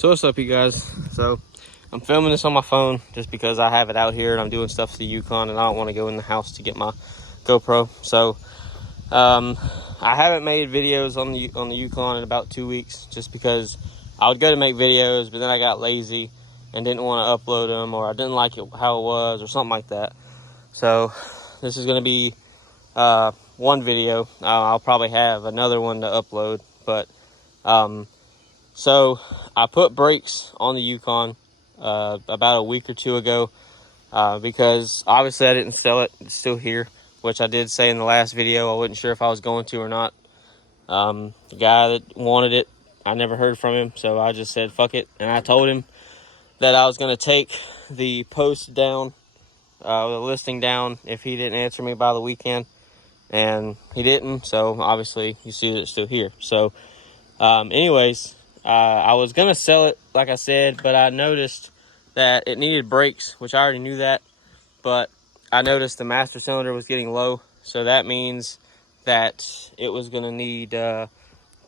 So what's up, you guys? So I'm filming this on my phone just because I have it out here and I'm doing stuff to the Yukon and I don't want to go in the house to get my GoPro. So I haven't made videos on the Yukon in about 2 weeks just because I would go to make videos, but then I got lazy and didn't want to upload them, or I didn't like it how it was or something like that. So this is going to be one video. I'll probably have another one to upload, but so I put brakes on the Yukon about a week or two ago because obviously I didn't sell it. It's still here, which I did say in the last video. I wasn't sure if I was going to or not. The guy that wanted it, I never heard from him, so I just said fuck it, and I told him that I was going to take the post down, the listing down, if he didn't answer me by the weekend, and he didn't. So obviously you see that it's still here. So anyways, I was gonna sell it, like I said, but I noticed that it needed brakes, which I already knew that, but I noticed the master cylinder was getting low, so that means that it was gonna need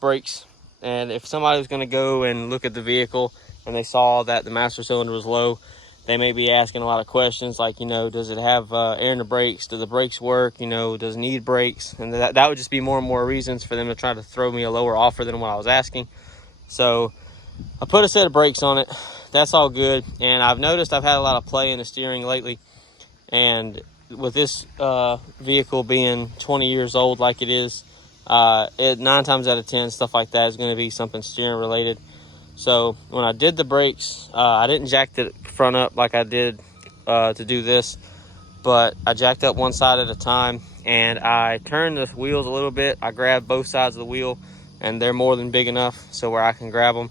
brakes. And if somebody was gonna go and look at the vehicle and they saw that the master cylinder was low, they may be asking a lot of questions like, does it have air in the brakes? Do the brakes work? Does it need brakes? And that would just be more and more reasons for them to try to throw me a lower offer than what I was asking. So I put a set of brakes on it. That's all good. And I've noticed I've had a lot of play in the steering lately. And with this vehicle being 20 years old like it is, 9 times out of 10, stuff like that is going to be something steering related. So when I did the brakes, I didn't jack the front up like I did to do this, but I jacked up one side at a time and I turned the wheels a little bit. I grabbed both sides of the wheel, and they're more than big enough so where I can grab them.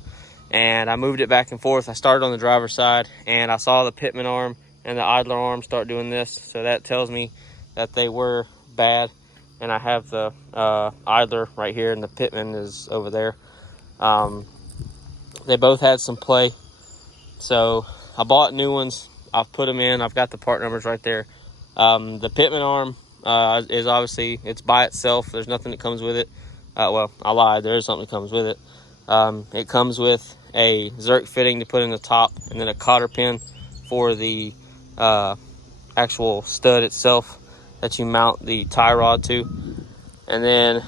And I moved it back and forth. I started on the driver's side and I saw the pitman arm and the idler arm start doing this. So that tells me that they were bad. And I have the idler right here and the pitman is over there. They both had some play. So I bought new ones. I've put them in. I've got the part numbers right there. The pitman arm is obviously, it's by itself. There's nothing that comes with it. Well, I lied. There is something that comes with it. It comes with a Zerk fitting to put in the top, and then a cotter pin for the actual stud itself that you mount the tie rod to. And then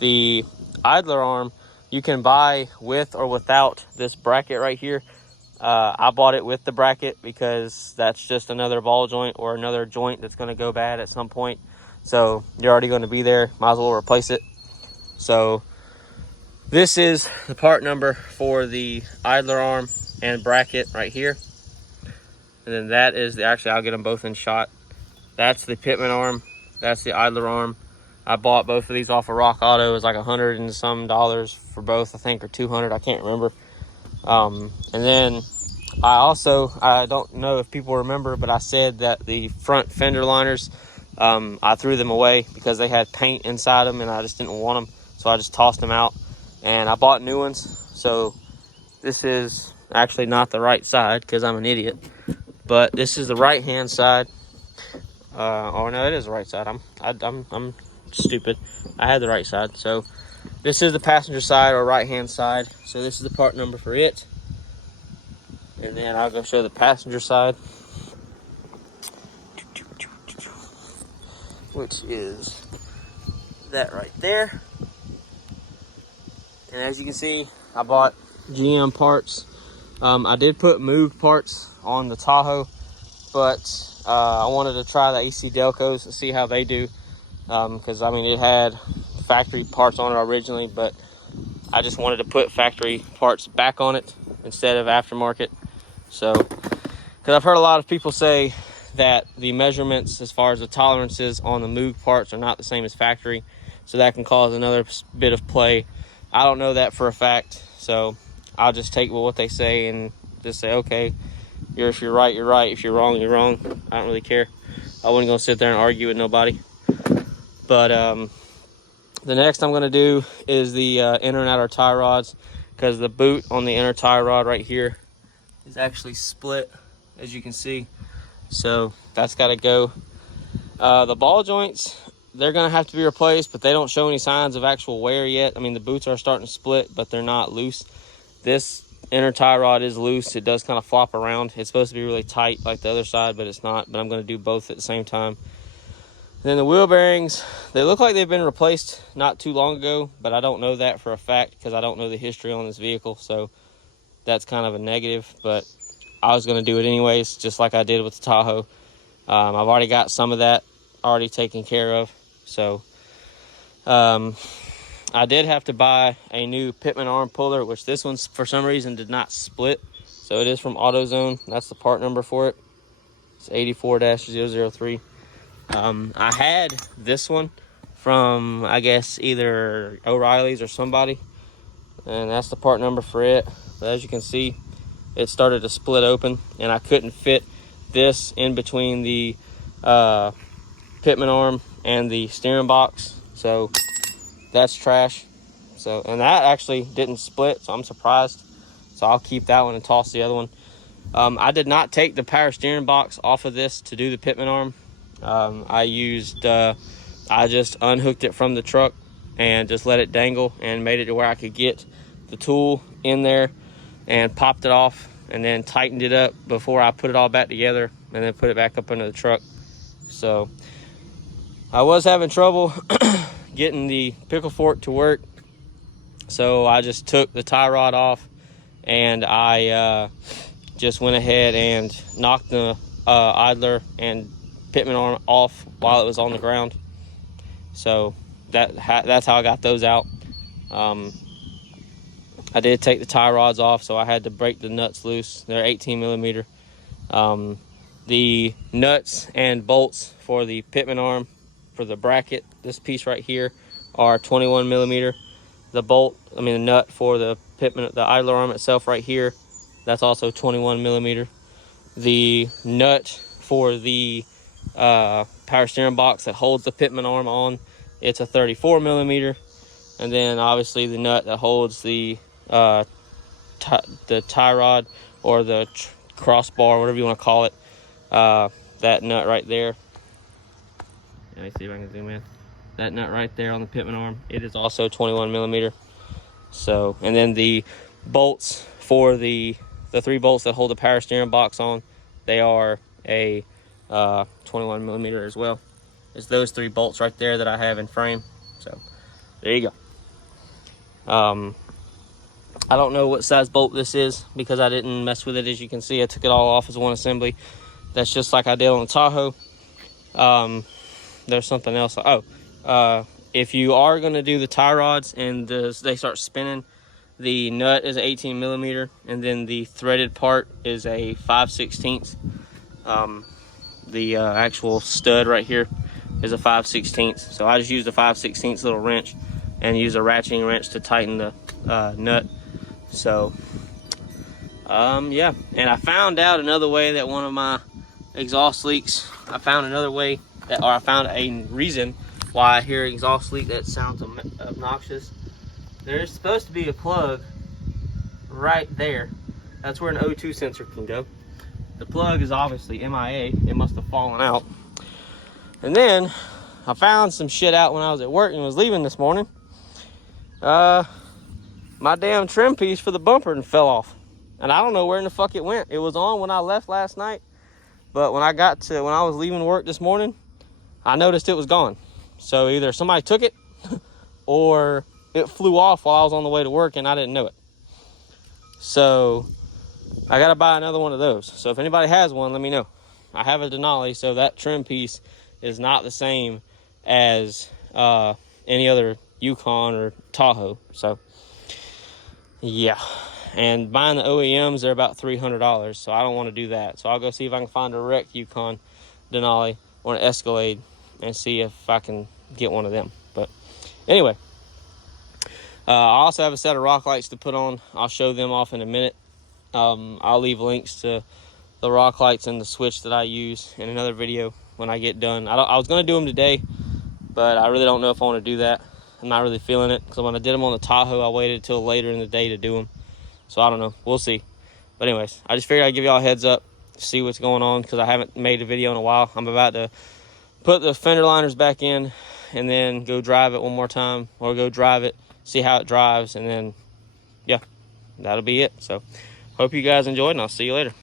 the idler arm you can buy with or without this bracket right here. I bought it with the bracket because that's just another ball joint or another joint that's going to go bad at some point. So you're already going to be there. Might as well replace it. So this is the part number for the idler arm and bracket right here. And then that is actually, I'll get them both in shot. That's the pitman arm. That's the idler arm. I bought both of these off of Rock Auto. It was like $100 and some for both, I think, or 200. I can't remember. And then I don't know if people remember, but I said that the front fender liners, I threw them away because they had paint inside them and I just didn't want them. So I just tossed them out and I bought new ones. So this is actually not the right side because I'm an idiot, but this is the right hand side. Oh no, it is the right side. I'm stupid. I had the right side. So this is the passenger side or right hand side. So this is the part number for it. And then I'll go show the passenger side, which is that right there. And as you can see, I bought GM parts. I did put Moog parts on the Tahoe, but I wanted to try the AC Delcos and see how they do. Because I mean, it had factory parts on it originally, but I just wanted to put factory parts back on it instead of aftermarket. So, because I've heard a lot of people say that the measurements as far as the tolerances on the Moog parts are not the same as factory, so that can cause another bit of play. I don't know that for a fact, so I'll just take what they say and just say, okay, if you're right, you're right. If you're wrong, you're wrong. I don't really care. I wasn't gonna sit there and argue with nobody. But the next I'm gonna do is the inner and outer tie rods, because the boot on the inner tie rod right here is actually split, as you can see. So that's got to go. The ball joints, they're gonna have to be replaced, but they don't show any signs of actual wear yet. I mean, the boots are starting to split, but they're not loose. This inner tie rod is loose. It does kind of flop around. It's supposed to be really tight like the other side, but it's not. But I'm going to do both at the same time. And then the wheel bearings, they look like they've been replaced not too long ago, but I don't know that for a fact because I don't know the history on this vehicle. So that's kind of a negative, but I was going to do it anyways, just like I did with the Tahoe. I've already got some of that already taken care of. So I did have to buy a new pitman arm puller, which this one for some reason did not split. So it is from AutoZone. That's the part number for it. It's 84-003. I had this one from, I guess, either O'Reilly's or somebody, and that's the part number for it. But as you can see, it started to split open, and I couldn't fit this in between the pitman arm and the steering box, so that's trash. So, and that actually didn't split, so I'm surprised. So I'll keep that one and toss the other one. I did not take the power steering box off of this to do the pitman arm. I just unhooked it from the truck and just let it dangle and made it to where I could get the tool in there and popped it off and then tightened it up before I put it all back together and then put it back up into the truck. So I was having trouble getting the pickle fork to work, so I just took the tie rod off and I just went ahead and knocked the idler and pitman arm off while it was on the ground. So that's how I got those out. I did take the tie rods off, so I had to break the nuts loose. They're 18 millimeter. The nuts and bolts for the pitman arm for the bracket, this piece right here, are 21 millimeter. The nut for the idler arm itself right here, that's also 21 millimeter. The nut for the power steering box that holds the pitman arm on, it's a 34 millimeter. And then obviously the nut that holds the tie rod or the crossbar, whatever you want to call it, that nut right there. Let me see if I can zoom in. That nut right there on the pitman arm, it is also 21 millimeter. So, and then the bolts for the 3 bolts that hold the power steering box on, they are a 21 millimeter as well. It's those 3 bolts right there that I have in frame. So there you go. I don't know what size bolt this is because I didn't mess with it. As you can see, I took it all off as one assembly. That's just like I did on the Tahoe. There's something else. If you are going to do the tie rods and they start spinning, the nut is 18 millimeter, and then the threaded part is a 5/16. The actual stud right here is a 5/16. So I just used a 5/16 little wrench and use a ratcheting wrench to tighten the nut. So yeah, and I found out another way that one of my exhaust leaks, I found a reason why I hear exhaust leak that sounds obnoxious. There's supposed to be a plug right there. That's where an O2 sensor can go. The plug is obviously MIA. It must have fallen out. And then I found some shit out when I was at work and was leaving this morning. My damn trim piece for the bumper fell off. And I don't know where in the fuck it went. It was on when I left last night, but when I was leaving work this morning, I noticed it was gone. So either somebody took it or it flew off while I was on the way to work and I didn't know it. So I got to buy another one of those. So if anybody has one, let me know. I have a Denali, so that trim piece is not the same as any other Yukon or Tahoe. So yeah, and buying the OEMs, they're about $300, so I don't want to do that. So I'll go see if I can find a wrecked Yukon Denali or an Escalade and see if I can get one of them. But anyway, I also have a set of rock lights to put on. I'll show them off in a minute. I'll leave links to the rock lights and the switch that I use in another video when I get done. I was going to do them today, but I really don't know if I want to do that. I'm not really feeling it because when I did them on the Tahoe, I waited until later in the day to do them. So I don't know. We'll see. But anyways, I just figured I'd give y'all a heads up, see what's going on, because I haven't made a video in a while. I'm about to put the fender liners back in and then go drive it one more time, or go drive it, see how it drives, and then, yeah, that'll be it. So hope you guys enjoyed, and I'll see you later.